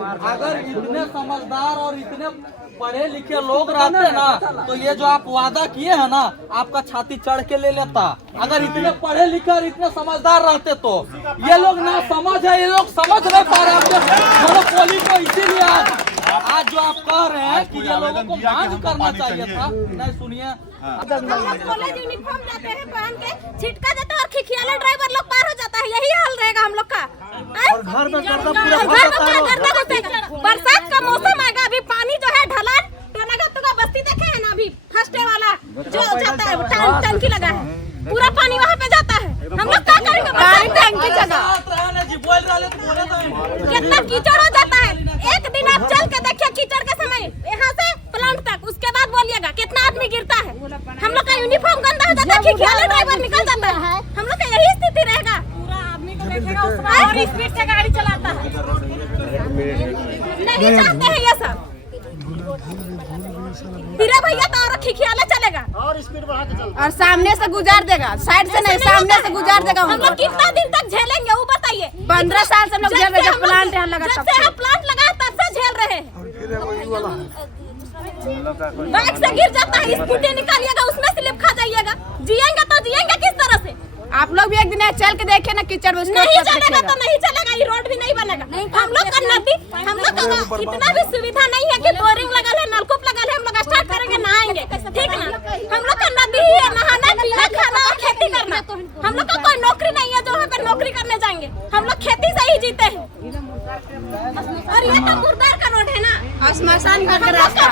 अगर इतने समझदार और इतने पढ़े लिखे लोग रहते ना तो ये जो आप वादा किए हैं ना आपका छाती चढ़ के ले लेता। अगर इतने पढ़े लिखे और इतने समझदार रहते तो ये लोग ना समझ है, ये लोग समझ नहीं पा रहे आपके मोनोपोली को। इसीलिए आज जो आप कह रहे हैं कि ये लोगों को मांग करना चाहिए था। नहीं सुनिए, कॉलेज यूनिफॉर्म जाते हैं पहन के, छिटका देता है और खिखियाला ड्राइवर लोग पार हो जाता है। यही हाल रहेगा हम लोग का। और घर में करता बरसात का मौसम आएगा, अभी पानी जो है ढलान टोनागा बस्ती देखे है ना, अभी फर्स्ट वाला जो जाता है टंकी लगा है, पूरा पानी वहाँ पे जाता है। हम लोग क्या करेंगे? टंकी जगह कितना कीचड़ हो जाता है। एक दिन आप चल के देखिए कीचड़ के समय यहाँ से प्लांट तक, उसके बाद बोलिएगा कितना आदमी गिरता है। हम लोग का यूनिफॉर्म गंदा हो जाता है, खिखियाला ड्राइवर निकल जाता है। हम लोग का यही स्थिति रहेगा। पूरा आदमी को देखेगा और स्पीड से गाड़ी चलाता है। नहीं चाहते हैं ये सब। तेरा भैया तो और खिखियाला चलेगा और स्पीड बढ़ा के चल और सामने से गुजार देगा, साइड से नहीं, सामने से गुजार देगा। हम लोग कितना दिन तक झेलेंगे वो बताइए। 15 साल से हम लोग झेल रहे हैं। प्लांट यहाँ लगा, जब से प्लांट लगा तब से झेल रहे हैं। बाइक से गिर जाता है, स्कूटी निकालिएगा उसमें स्लिप खा जाइएगा। जिएंगे तो जिएंगे किस तरह से? आप लोग भी एक दिन चल के देखे ना कीचड़ में। नहीं चलेगा तो नहीं चलेगा, ये रोड भी नहीं बनेगा। हम लोग का नदी, हम लोग का इतना भी सुविधा नहीं है कि बोरिंग लगा है, नलकूप लगा है। हम लोग स्टार्ट करेंगे नहाएंगे, ठीक ना? हम लोग का नदी ही है, नहाना पीना खाना और खेती करना। हम लोग का कोई नौकरी नहीं है जो वहाँ पे नौकरी करने जाएंगे। हम लोग खेती से ही जीते हैं। और ये तो मुर्दार का रोड है ना, और स्मशान घाट का रास्ता।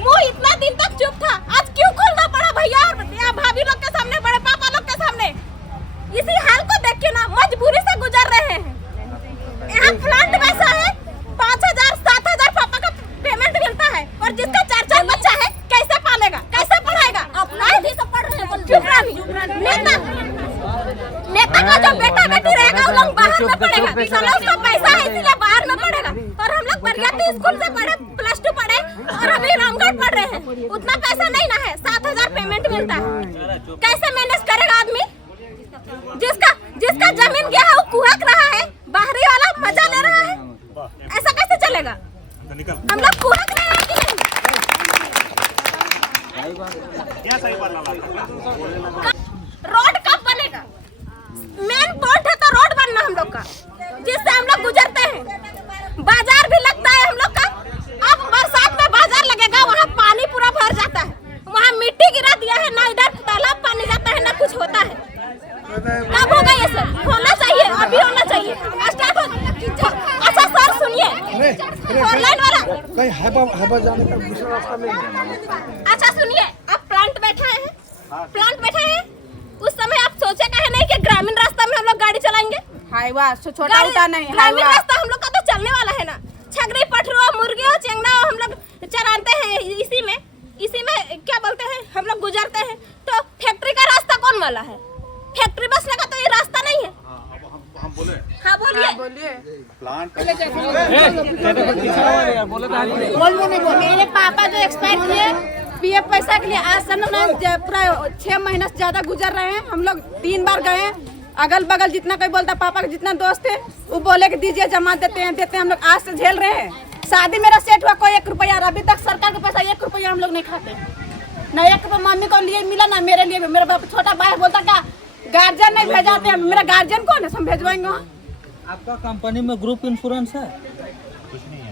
मुँह इतना दिन तक चुप था, आज क्यों खोलना पड़ा भैया और भाभी लोग के सामने, बड़े पापा लोग के सामने? इसी हाल को देख के ना मजबूरी से गुजर रहे हैं। यहाँ प्लांट वैसा है, 5,000 7,000 पापा का पेमेंट मिलता है और जिसका 4 बच्चा है कैसे पालेगा, कैसे पढ़ाएगा? भी सब पढ़ रहे हैं। नेता का जो बेटा बेटी रहेगा वो लोग बाहर में पढ़ेगा, उसका पैसा है इसीलिए बाहर में पढ़ेगा। और हम लोग बरियाती स्कूल से पढ़े, +2 पढ़े और अभी रामगढ़ पढ़ रहे हैं। उतना पैसा नहीं ना है, 7,000 पेमेंट मिलता है। कैसे मैनेज करेगा आदमी? जिसका जमीन गया है वो कुहक रहा है, बाहरी वाला मजा ले रहा है। ऐसा कैसे चलेगा? हम लोग कुहक रहे हैं कि रोड कब बनेगा? मेन पॉइंट है तो रोड बनना हम लोग का, जिससे हम लोग गुजरते हैं। बाजार भी लगता है हम लोग का। अब बरसात में बाजार लगेगा, वहाँ पानी पूरा भर जाता है, वहाँ मिट्टी गिरा दिया है, ना इधर तालाब पानी जाता है ना कुछ होता है। कब होगा ये सब? होना चाहिए, अभी होना चाहिए। स्टार्ट हो। अच्छा सर सुनिए, ऑनलाइन वाला कहीं हाइबा जाने का दूसरा रास्ता नहीं। अच्छा सुनिए, आप प्लांट बैठे हैं, उस समय आप सोचे कहे नहीं कि ग्रामीण रास्ता में हम लोग गाड़ी चलाएंगे? हाईवा छोटा उठा नहीं, ग्रामीण रास्ता हम लोग का तो चलने वाला है ना। छगरी पठरुआ मुर्गी और चेंगना हम लोग चराते हैं, इसी में क्या बोलते हैं हम लोग गुजरते हैं। तो फैक्ट्री का रास्ता कौन वाला है? फैक्ट्री बस लगा तो ये रास्ता नहीं है। हम बोले, हाँ बोलिए। प्लांट मेरे पापा जो एक्सपायर किए पीएफ पैसा के लिए, आज से पूरा 6 महीना से ज्यादा गुजर रहे हैं। हम लोग 3 बार गए, अगल बगल जितना कोई बोलता, पापा के जितना दोस्त है वो बोले कि दीजिए, जमा देते हैं। हम लोग आज से झेल रहे हैं। शादी मेरा सेट हुआ, कोई 1 रुपया, अभी तक सरकार का पैसा 1 रुपया हम लोग नहीं खाते। न 1 रुपया मम्मी को लिए मिला, ना मेरे लिए। मेरा छोटा भाई बोलता क्या गार्जियन नहीं भेजाते हैं। मेरा गार्जियन कौन है, हम भेजवाएंगे वहाँ? आपका कंपनी में ग्रुप इंश्योरेंस है? कुछ नहीं है।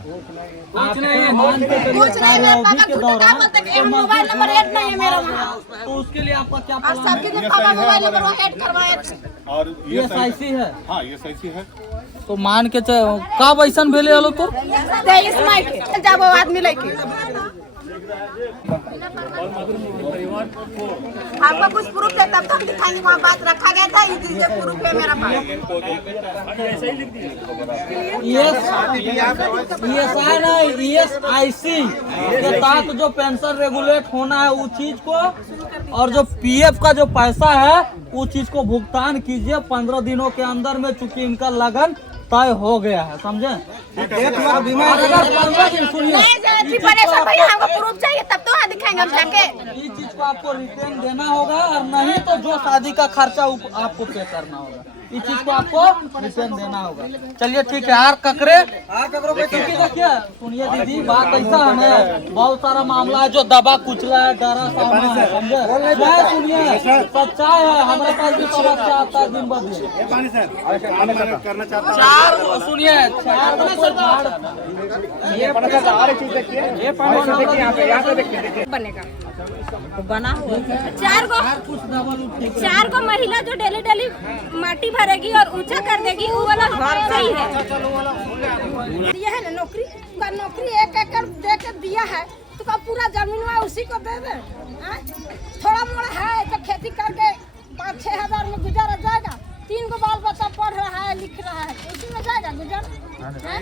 मोबाइल नंबर ऐड नहीं है मेरा वहाँ, तो उसके लिए आपका क्या और सबके जो पापा मोबाइल नंबर ऐड करवाए। और ESIC है? हाँ ESIC है। तो मान के कब ऐसा भेले हलो तो 23 मई के जब वो आदमी लेके आपका कुछ प्रूफ है तब तक दिखाएंगे। वहाँ बात रखा गया था, इसलिए प्रूफ है मेरा पास। ESIC के तहत जो पेंशन रेगुलेट होना है उस चीज को, और जो PF का जो पैसा है उस चीज को भुगतान कीजिए 15 दिनों के अंदर में, चूंकि इनका लगन तय हो गया है, समझे? 1 लाख बीमा अगर 15 दिन सुनिए, हमको प्रूफ चाहिए तब तो वहाँ दिखाएंगे हम जाके। इस चीज को आपको रिटर्न देना होगा, और नहीं तो जो शादी का खर्चा आपको पे करना होगा। इस चीज को आपको रिटर्न देना होगा। चलिए ठीक है। आर ककरे देखिए सुनिए दीदी, बात ऐसा है ना, बहुत सारा मामला है जो दबा कुचला है, डरा सामा है, समझे? मैं सुनिए, सच्चाई है, हमारे पास भी समस्या आता है दिन ब दिन। चार सुनिए, चार बनेगा बना हुआ चार गो महिला जो डेली डेली माटी भरेगी और ऊंचा कर देगी, वो वाला घर सही है। ये है ना नौकरी का, नौकरी 1 एकड़ दे के दिया है तो का पूरा जमीन में उसी को दे दे। थोड़ा मोड़ा है तो खेती करके 5-6 हजार में गुजारा जाएगा। 3 गो बाल बच्चा पढ़ रहा है, लिख रहा है, उसी में जाएगा गुजर।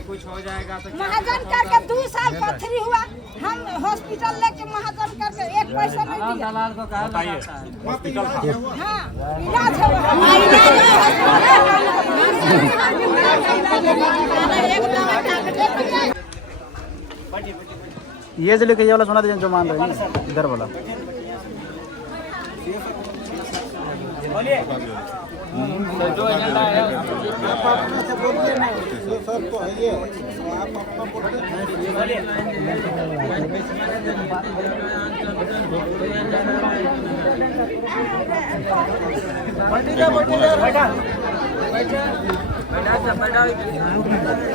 कुछ हो जाएगा तो महाजन करके 2 साल पथरी हुआ, हम हॉस्पिटल लेके महाजन करके 1 पैसा नहीं दिया। हाँ, इलाज ये जो लेके ये वाला सुना दीजिए जो मान रहे हैं इधर वाला। जो एजेंडा है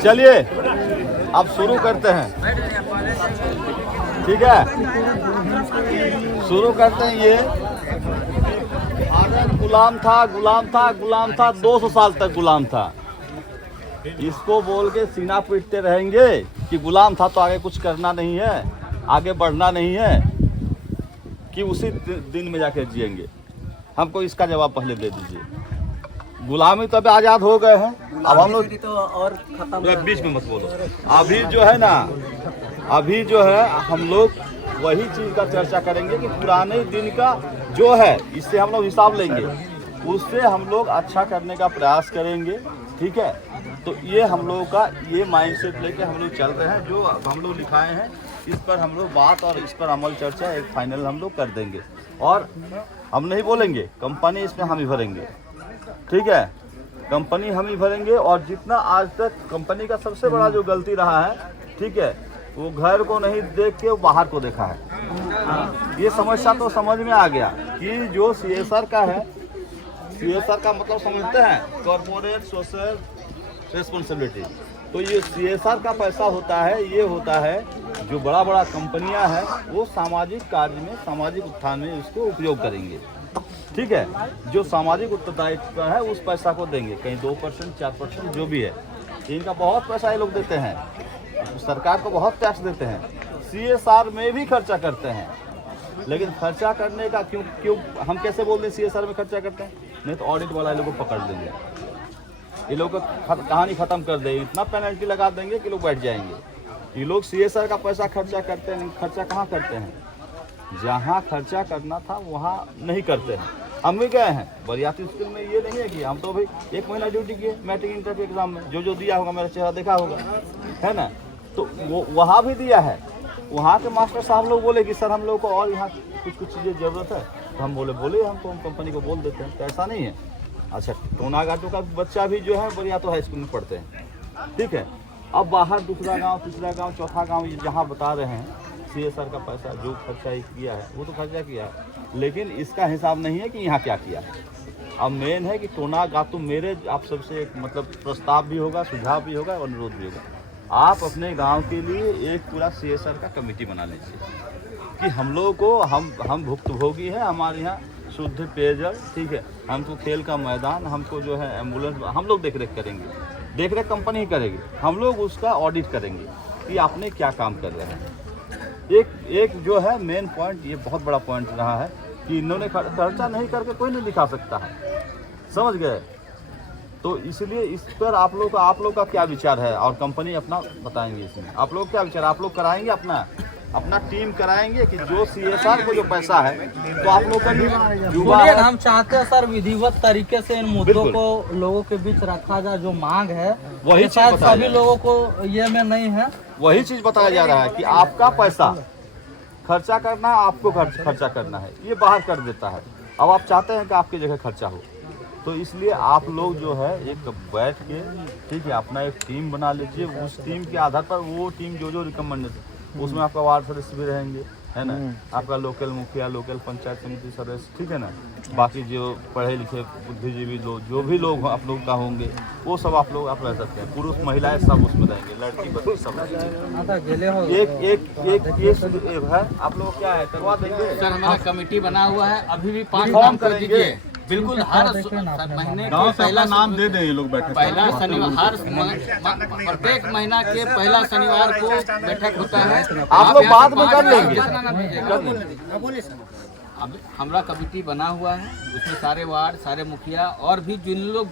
चलिए अब शुरू करते हैं, ठीक है? शुरू करते हैं। ये भारत गुलाम था, गुलाम था, गुलाम था, 200 साल तक गुलाम था। इसको बोल के सीना पीटते रहेंगे कि गुलाम था तो आगे कुछ करना नहीं है, आगे बढ़ना नहीं है, कि उसी दिन में जाके जिएंगे? हमको इसका जवाब पहले दे दीजिए। गुलामी तो अभी आज़ाद हो गए हैं, अब हम लोग तो और खत्म। बीच में मत बोलो। अभी जो है ना, अभी जो है हम लोग वही चीज़ का चर्चा करेंगे कि पुराने दिन का जो है, इससे हम लोग हिसाब लेंगे, उससे हम लोग अच्छा करने का प्रयास करेंगे, ठीक है? तो ये हम लोगों का ये माइंडसेट लेके हम लोग चल रहे हैं। जो हम लोग लिखाए हैं इस पर हम लोग बात और इस पर अमल चर्चा एक फाइनल हम लोग कर देंगे। और हम नहीं बोलेंगे, कंपनी इसमें हम ही भरेंगे, ठीक है? कंपनी हम ही भरेंगे। और जितना आज तक कंपनी का सबसे बड़ा जो गलती रहा है, ठीक है, वो घर को नहीं देख के बाहर को देखा है। ये समस्या तो समझ में आ गया कि जो CSR का है, CSR का मतलब समझते हैं, कॉर्पोरेट सोशल रिस्पॉन्सिबिलिटी। तो ये CSR का पैसा होता है, ये होता है जो बड़ा बड़ा कंपनियां हैं वो सामाजिक कार्य में, सामाजिक उत्थान में इसको उपयोग करेंगे, ठीक है? जो सामाजिक उत्तरदायित्व है उस पैसा को देंगे, कहीं 2% 4% जो भी है। इनका बहुत पैसा ये लोग देते हैं, सरकार को बहुत टैक्स देते हैं, CSR में भी खर्चा करते हैं। लेकिन खर्चा करने का क्यों हम कैसे बोल दें CSR में खर्चा करते हैं? नहीं तो ऑडिट वाला लोगों को पकड़ देंगे, ये लोग कहानी ख़त्म कर देंगे, इतना पेनल्टी लगा देंगे कि लोग बैठ जाएंगे। ये लोग CSR का पैसा खर्चा करते हैं, खर्चा कहाँ करते हैं? जहाँ खर्चा करना था वहाँ नहीं करते हैं। हम भी गए हैं बरियाती स्कूल में, ये नहीं है कि हम तो भाई 1 महीना ड्यूटी किए मैट्रिक इंटर के एग्ज़ाम में, जो दिया होगा मेरा चेहरा देखा होगा, है ना? तो वो वहाँ भी दिया है। वहाँ के मास्टर साहब लोग बोले कि सर हम लोग को और यहाँ कुछ चीज़ें ज़रूरत है, तो हम बोले हम कंपनी को बोल देते हैं। तो ऐसा नहीं है। अच्छा, टोना घाटों का बच्चा भी जो है बरियातो हाई स्कूल में पढ़ते हैं, ठीक है? अब बाहर दूसरा गांव, तीसरा गांव, चौथा गांव, जहां बता रहे हैं CSR का पैसा जो खर्चा किया है वो तो खर्चा किया है, लेकिन इसका हिसाब नहीं है कि यहाँ क्या किया है। अब मेन है कि टोना घाटों, मेरे आप सबसे एक मतलब प्रस्ताव भी होगा, सुझाव भी होगा, अनुरोध भी होगा। आप अपने गाँव के लिए एक पूरा CSR का कमेटी बना लीजिए कि हम लोगों को, हम भुक्तभोगी हैं, हमारे यहाँ शुद्ध पेयजल, ठीक है, हमको खेल का मैदान, हमको जो है एम्बुलेंस, हम लोग देख रेख करेंगे, देख रेख कंपनी ही करेगी, हम लोग उसका ऑडिट करेंगे कि आपने क्या काम कर रहे हैं। एक जो है मेन पॉइंट, ये बहुत बड़ा पॉइंट रहा है कि इन्होंने खर्चा नहीं करके कोई नहीं दिखा सकता है, समझ गए? तो इसलिए इस पर आप लोग का क्या विचार है? और कंपनी अपना बताएंगे इसमें, आप लोग क्या विचार, आप लोग कराएंगे अपना टीम कराएंगे कि जो CSR को जो पैसा है तो आप लोग का युवा, हम चाहते हैं सर विधिवत तरीके से इन मुद्दों को लोगों के बीच रखा जाए। जो मांग है वही शायद सभी लोगों को ये में नहीं है, वही चीज बताया जा रहा है कि आपका पैसा खर्चा करना, आपको खर्चा करना है, ये बाहर कर देता है। अब आप चाहते हैं कि आपकी जगह खर्चा हो, तो इसलिए आप लोग जो है एक बैठ के ठीक है अपना एक टीम बना लीजिए, उस टीम के आधार पर वो टीम जो रिकमेंडेशन उसमें आपका वार्ड सदस्य भी रहेंगे, है ना, आपका लोकल मुखिया, लोकल पंचायत समिति सदस्य, ठीक है ना, बाकी जो पढ़े लिखे बुद्धिजीवी लोग जो भी लोग आप लोग का होंगे वो सब आप लोग आप रह सकते हैं, पुरुष महिलाएं सब उसमें रहेंगे, लड़की बच्ची सब रहेंगे। एक केस है आप लोग क्या है करवा देंगे सर, हमारा कमेटी बना हुआ है, अभी भी 5 फॉर्म नाम कर करेंगे। दीजिए। बिल्कुल हर महीने गाँव के से अपना नाम दे दें ये लोग बैठे, पहला शनिवार, प्रत्येक महीना के पहला शनिवार को बैठक होता है। आप लोग बाद में कर लेंगे। अब हमारा कमेटी बना हुआ है, उसमें सारे वार्ड, सारे मुखिया और भी जिन लोग